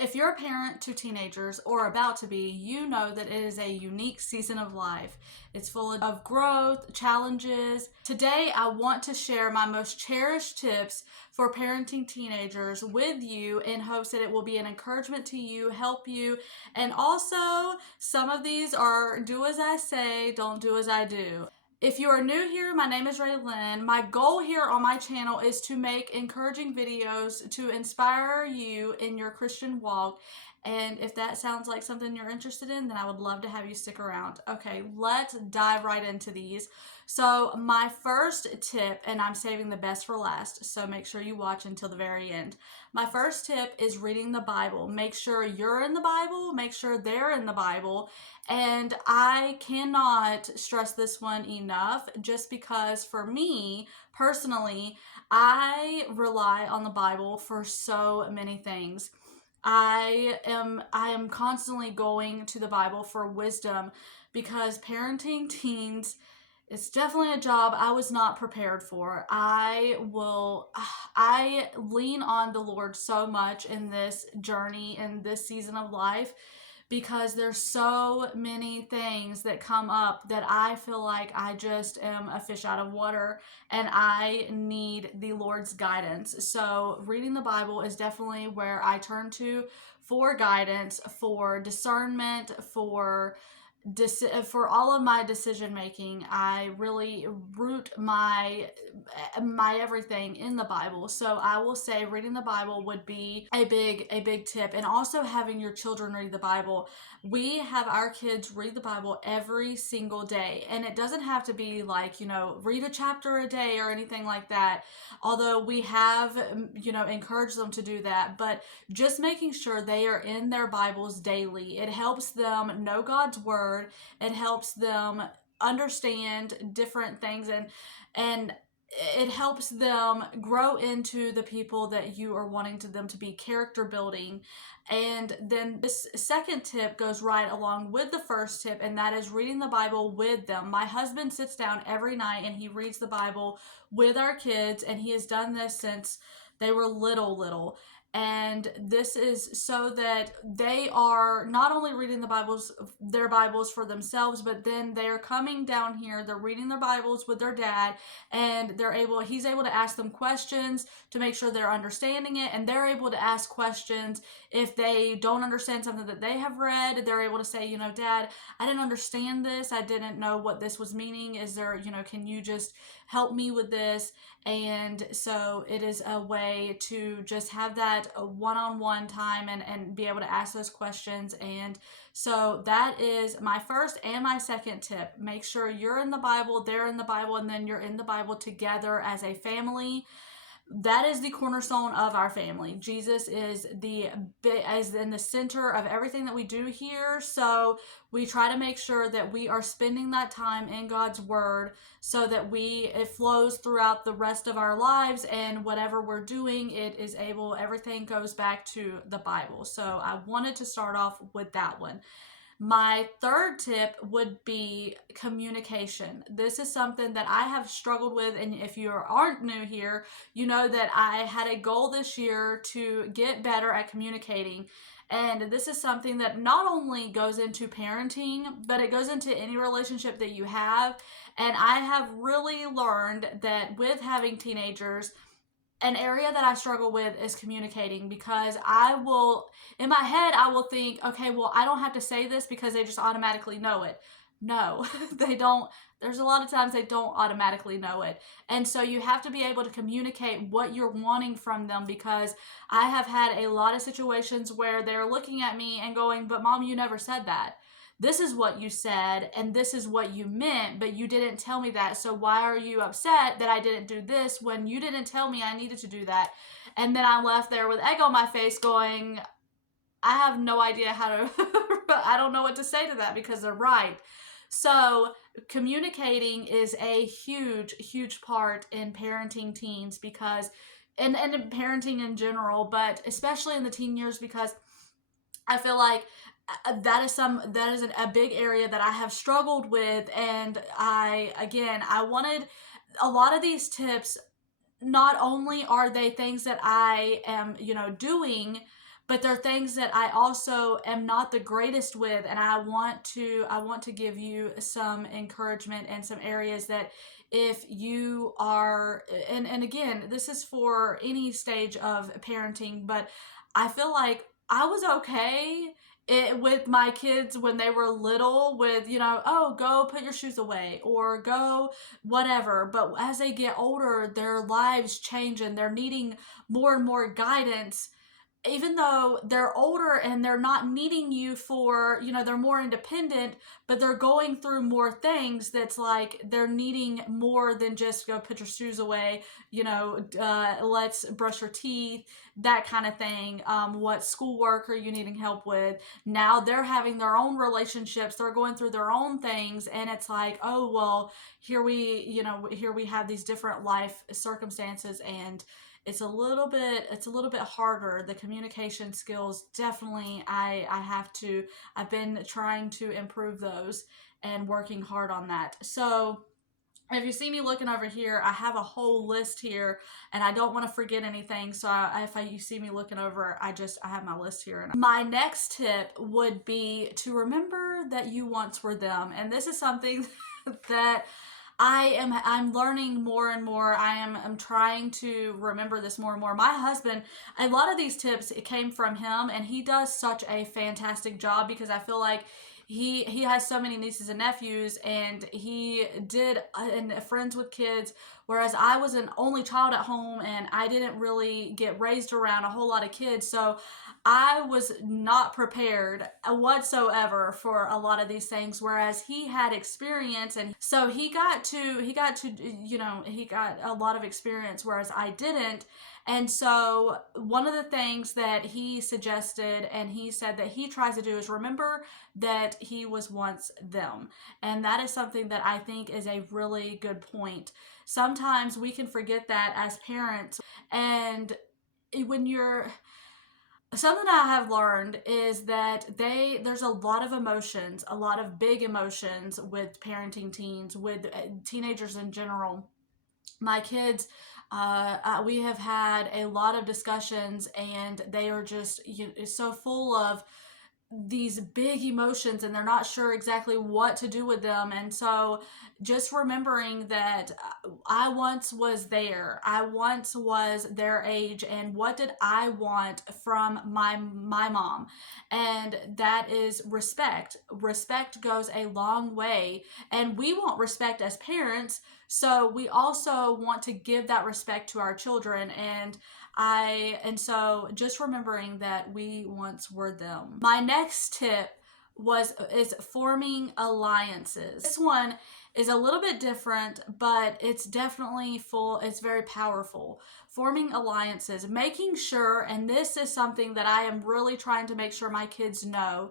If you're a parent to teenagers or about to be, you know that it is a unique season of life. It's full of growth, challenges. Today, I want to share my most cherished tips for parenting teenagers with you in hopes that it will be an encouragement to you, help you, and also some of these are do as I say, don't do as I do. If you are new here, my name is RaylynnNReed. My goal here on my channel is to make encouraging videos to inspire you in your Christian walk. And if that sounds like something you're interested in, then I would love to have you stick around. Okay, let's dive right into these. So my first tip, and I'm saving the best for last, so make sure you watch until the very end. My first tip is reading the Bible. Make sure you're in the Bible, make sure they're in the Bible. And I cannot stress this one enough, just because for me personally, I rely on the Bible for so many things. I am constantly going to the Bible for wisdom, because parenting teens, it's definitely a job I was not prepared for. I lean on the Lord so much in this journey, in this season of life, because there's so many things that come up that I feel like I just am a fish out of water and I need the Lord's guidance. So reading the Bible is definitely where I turn to for guidance, for discernment, for all of my decision making. I really root my everything in the Bible. So I will say reading the Bible would be a big tip, and also having your children read the Bible. We have our kids read the Bible every single day, and it doesn't have to be like, read a chapter a day or anything like that. Although we have, encouraged them to do that, but just making sure they are in their Bibles daily. It helps them know God's word. It helps them understand different things, and it helps them grow into the people that you are wanting them to be, character building. And then this second tip goes right along with the first tip, and that is reading the Bible with them. My husband sits down every night and he reads the Bible with our kids, and he has done this since they were little. And this is so that they are not only reading their Bibles for themselves, but then they're coming down here, they're reading their Bibles with their dad, and he's able to ask them questions to make sure they're understanding it, and they're able to ask questions if they don't understand something that they have read. They're able to say, Dad, I didn't understand this. I didn't know what this was meaning. Is there, can you just help me with this? And so it is a way to just have that one-on-one time and be able to ask those questions. And so that is my first and my second tip. Make sure you're in the Bible, they're in the Bible, and then you're in the Bible together as a family. That is the cornerstone of our family. Jesus is in the center of everything that we do here. So we try to make sure that we are spending that time in God's word, so that it flows throughout the rest of our lives, and whatever we're doing, everything goes back to the Bible. So I wanted to start off with that one. My third tip would be communication. This is something that I have struggled with, and if you aren't new here, you know that I had a goal this year to get better at communicating. And this is something that not only goes into parenting, but it goes into any relationship that you have. And I have really learned that with having teenagers, an area that I struggle with is communicating, because in my head, I will think, okay, well, I don't have to say this because they just automatically know it. No, they don't. There's a lot of times they don't automatically know it. And so you have to be able to communicate what you're wanting from them, because I have had a lot of situations where they're looking at me and going, but Mom, you never said that. This is what you said, and this is what you meant, but you didn't tell me that. So why are you upset that I didn't do this when you didn't tell me I needed to do that? And then I left there with egg on my face going, I have no idea how to, I don't know what to say to that, because they're right. So communicating is a huge part in parenting teens, because, and in parenting in general, but especially in the teen years, because I feel like that is a big area that I have struggled with. And I wanted a lot of these tips. Not only are they things that I am, doing, but there are things that I also am not the greatest with, and I want to give you some encouragement and some areas that if you are, and again, this is for any stage of parenting, but I feel like I was okay with my kids when they were little with, oh, go put your shoes away or go whatever. But as they get older, their lives change and they're needing more and more guidance, even though they're older and they're not needing you for, they're more independent, but they're going through more things that's like they're needing more than just go put your shoes away, let's brush your teeth, that kind of thing. What schoolwork are you needing help with? Now they're having their own relationships, they're going through their own things, and it's like, oh, well, here we have these different life circumstances, and it's a little bit harder. The communication skills, definitely, I've been trying to improve those and working hard on that. So if you see me looking over here, I have a whole list here, and I don't want to forget anything. So you see me looking over, I have my list here. And my next tip would be to remember that you once were them, and this is something that I'm learning more and more. I'm trying to remember this more and more. My husband, a lot of these tips, it came from him, and he does such a fantastic job because I feel like he has so many nieces and nephews, and he did and friends with kids, whereas I was an only child at home and I didn't really get raised around a whole lot of kids. So I was not prepared whatsoever for a lot of these things, whereas he had experience, and so he got a lot of experience, whereas I didn't. And so one of the things that he suggested and he said that he tries to do is remember that he was once them. And that is something that I think is a really good point. Sometimes we can forget that as parents, and when you're something I have learned is that there's a lot of emotions, a lot of big emotions with parenting teens, with teenagers in general. My kids, we have had a lot of discussions, and they are just so full of these big emotions, and they're not sure exactly what to do with them. And so just remembering that I once was there, I once was their age, and what did I want from my mom? And that is respect. Respect goes a long way, and we want respect as parents, so we also want to give that respect to our children. And so just remembering that we once were them. My next tip is forming alliances. This one is a little bit different, but it's it's very powerful. Forming alliances, making sure, and this is something that I am really trying to make sure my kids know,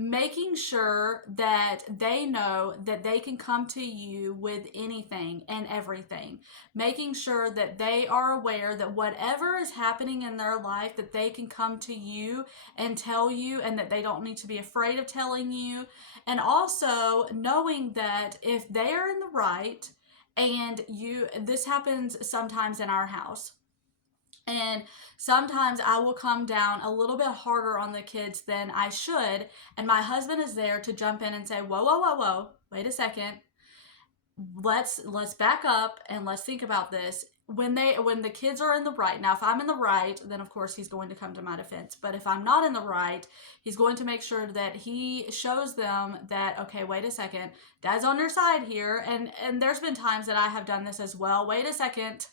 making sure that they know that they can come to you with anything and everything, making sure that they are aware that whatever is happening in their life, that they can come to you and tell you, and that they don't need to be afraid of telling you. And also knowing that if they are in the right, and this happens sometimes in our house, and sometimes I will come down a little bit harder on the kids than I should. And my husband is there to jump in and say, whoa, whoa, whoa, whoa, wait a second. Let's back up and let's think about this. When the kids are in the right, now if I'm in the right, then of course he's going to come to my defense. But if I'm not in the right, he's going to make sure that he shows them that, okay, wait a second, Dad's on your side here. And there's been times that I have done this as well. Wait a second,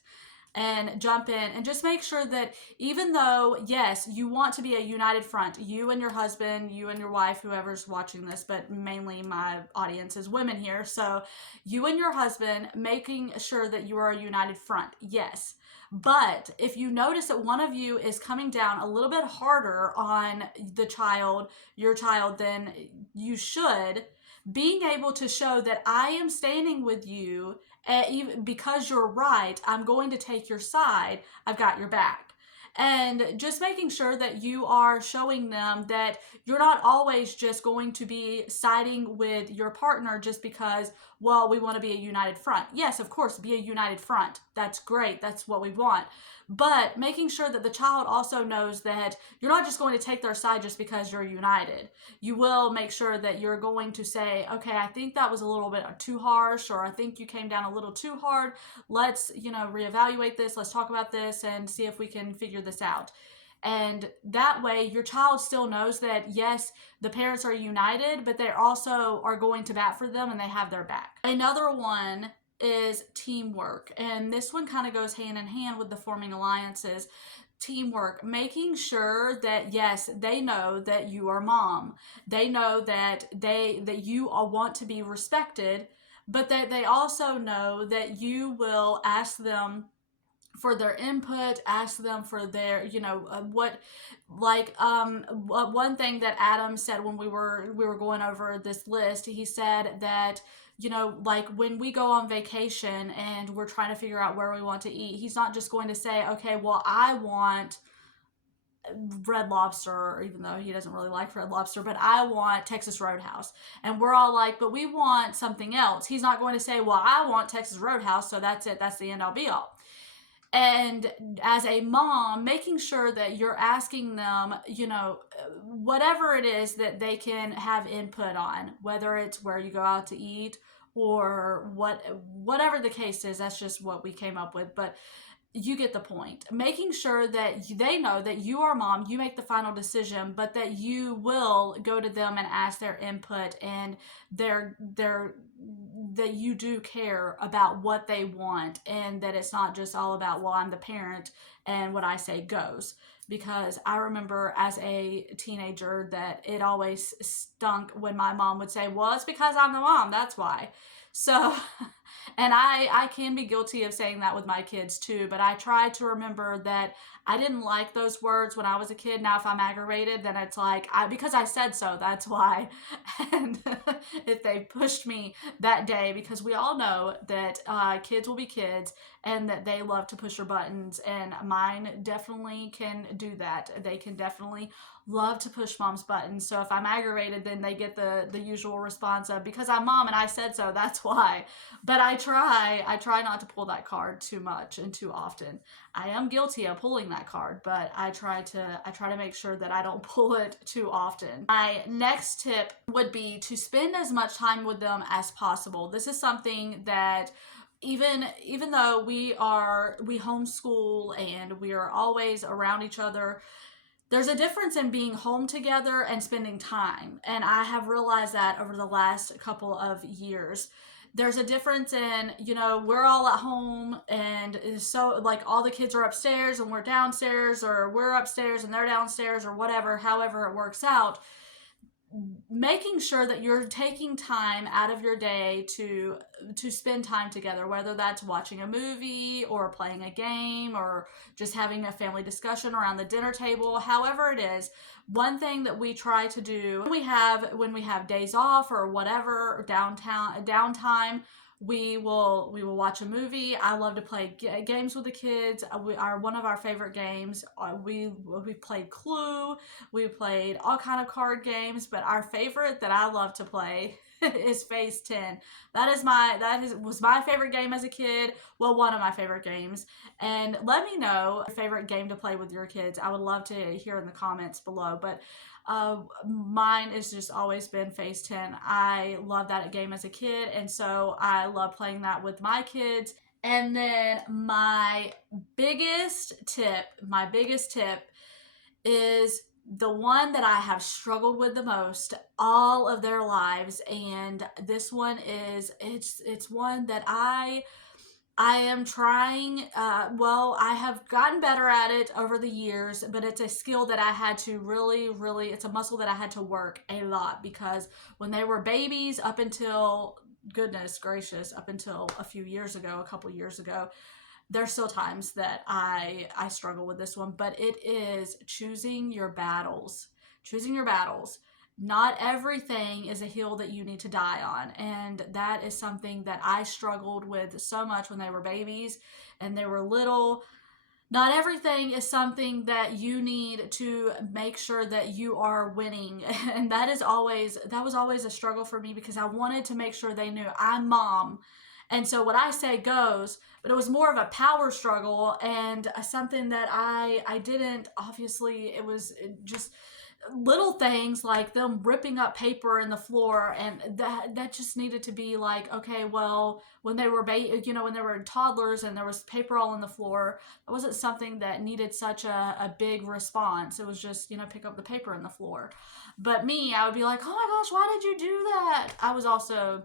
and jump in and just make sure that even though, yes, you want to be a united front, you and your husband, you and your wife, whoever's watching this, but mainly my audience is women here. So you and your husband making sure that you are a united front. Yes. But if you notice that one of you is coming down a little bit harder on your child, than you should, being able to show that I am standing with you, even because you're right, I'm going to take your side, I've got your back. And just making sure that you are showing them that you're not always just going to be siding with your partner just because, well, we want to be a united front. Yes, of course, be a united front. That's great. That's what we want. But making sure that the child also knows that you're not just going to take their side just because you're united. You will make sure that you're going to say, okay, I think that was a little bit too harsh, or I think you came down a little too hard. Let's, reevaluate this. Let's talk about this and see if we can figure this out. And that way, your child still knows that, yes, the parents are united, but they also are going to bat for them and they have their back. Another one is teamwork. And this one kind of goes hand in hand with the forming alliances. Teamwork, making sure that, yes, they know that you are mom. They know that you all want to be respected, but that they also know that you will ask them for their input, ask them for their, one thing that Adam said when we were going over this list. He said that, like when we go on vacation and we're trying to figure out where we want to eat, he's not just going to say, okay, well, I want Red Lobster, even though he doesn't really like Red Lobster, but I want Texas Roadhouse. And we're all like, but we want something else. He's not going to say, well, I want Texas Roadhouse, so that's it. That's the end all be all. And as a mom, making sure that you're asking them, whatever it is that they can have input on, whether it's where you go out to eat or whatever the case is. That's just what we came up with. But you get the point. Making sure that they know that you are mom, you make the final decision, but that you will go to them and ask their input, and that you do care about what they want, and that it's not just all about, well, I'm the parent and what I say goes. Because I remember as a teenager that it always stunk when my mom would say, well, it's because I'm the mom, that's why. So, and I can be guilty of saying that with my kids too, but I try to remember that I didn't like those words when I was a kid. Now, if I'm aggravated, then it's like, because I said so, that's why. And if they pushed me that day, because we all know that kids will be kids and that they love to push your buttons, and mine definitely can do that. They can definitely love to push mom's buttons. So if I'm aggravated, then they get the usual response of, because I'm mom and I said so, that's why. But I try not to pull that card too much and too often. I am guilty of pulling that card, but I try to make sure that I don't pull it too often. My next tip would be to spend as much time with them as possible. This is something that even though we homeschool and we are always around each other, there's a difference in being home together and spending time. And I have realized that over the last couple of years. There's a difference in, we're all at home, and so like all the kids are upstairs and we're downstairs, or we're upstairs and they're downstairs, or whatever, however it works out. Making sure that you're taking time out of your day to spend time together, whether that's watching a movie or playing a game or just having a family discussion around the dinner table, however it is. One thing that we try to do when we have days off or whatever, downtime, we will watch a movie. I love to play games with the kids. One of our favorite games. We played Clue. We played all kind of card games, but our favorite that I love to play is Phase 10. Was my favorite game as a kid. Well, one of my favorite games. And let me know your favorite game to play with your kids. I would love to hear in the comments below. But mine has just always been Phase 10. I love that game as a kid, and so I love playing that with my kids. And then my biggest tip is the one that I have struggled with the most all of their lives, and this one is it's one that I am trying, I have gotten better at it over the years, but it's a skill that I had to really, it's a muscle that I had to work a lot, because when they were babies, up until, goodness gracious, up until a couple years ago, there's still times that I struggle with this one, but it is choosing your battles. Choosing your battles. Not everything is a hill that you need to die on. And that is something that I struggled with so much when they were babies and they were little. not everything is something that you need to make sure that you are winning. And that was always a struggle for me, because I wanted to make sure they knew I'm mom. And so what I say goes, but it was more of a power struggle, and something that I didn't, obviously it was just little things like them ripping up paper in the floor, and that just needed to be like, okay, well, when they were when they were toddlers and there was paper all on the floor, it wasn't something that needed such a big response. It was just, pick up the paper in the floor. But me, I would be like, oh my gosh, why did you do that? I was also,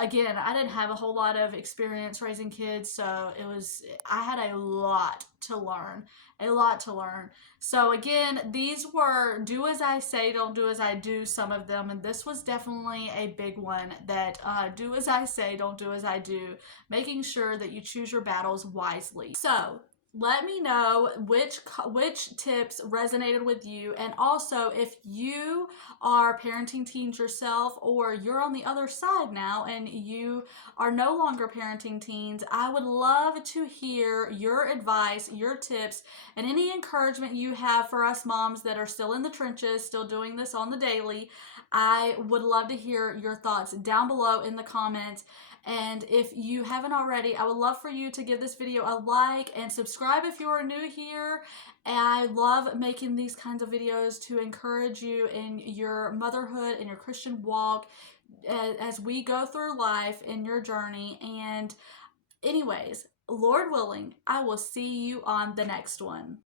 again, I didn't have a whole lot of experience raising kids, so I had a lot to learn, a lot to learn. So again, these were do as I say, don't do as I do, some of them, and this was definitely a big one, that do as I say, don't do as I do, making sure that you choose your battles wisely. So let me know which tips resonated with you, and also if you are parenting teens yourself, or you're on the other side now and you are no longer parenting teens, I would love to hear your advice, your tips, and any encouragement you have for us moms that are still in the trenches, still doing this on the daily. I would love to hear your thoughts down below in the comments. And if you haven't already, I would love for you to give this video a like and subscribe if you are new here. And I love making these kinds of videos to encourage you in your motherhood and your Christian walk as we go through life in your journey. And anyways, Lord willing, I will see you on the next one.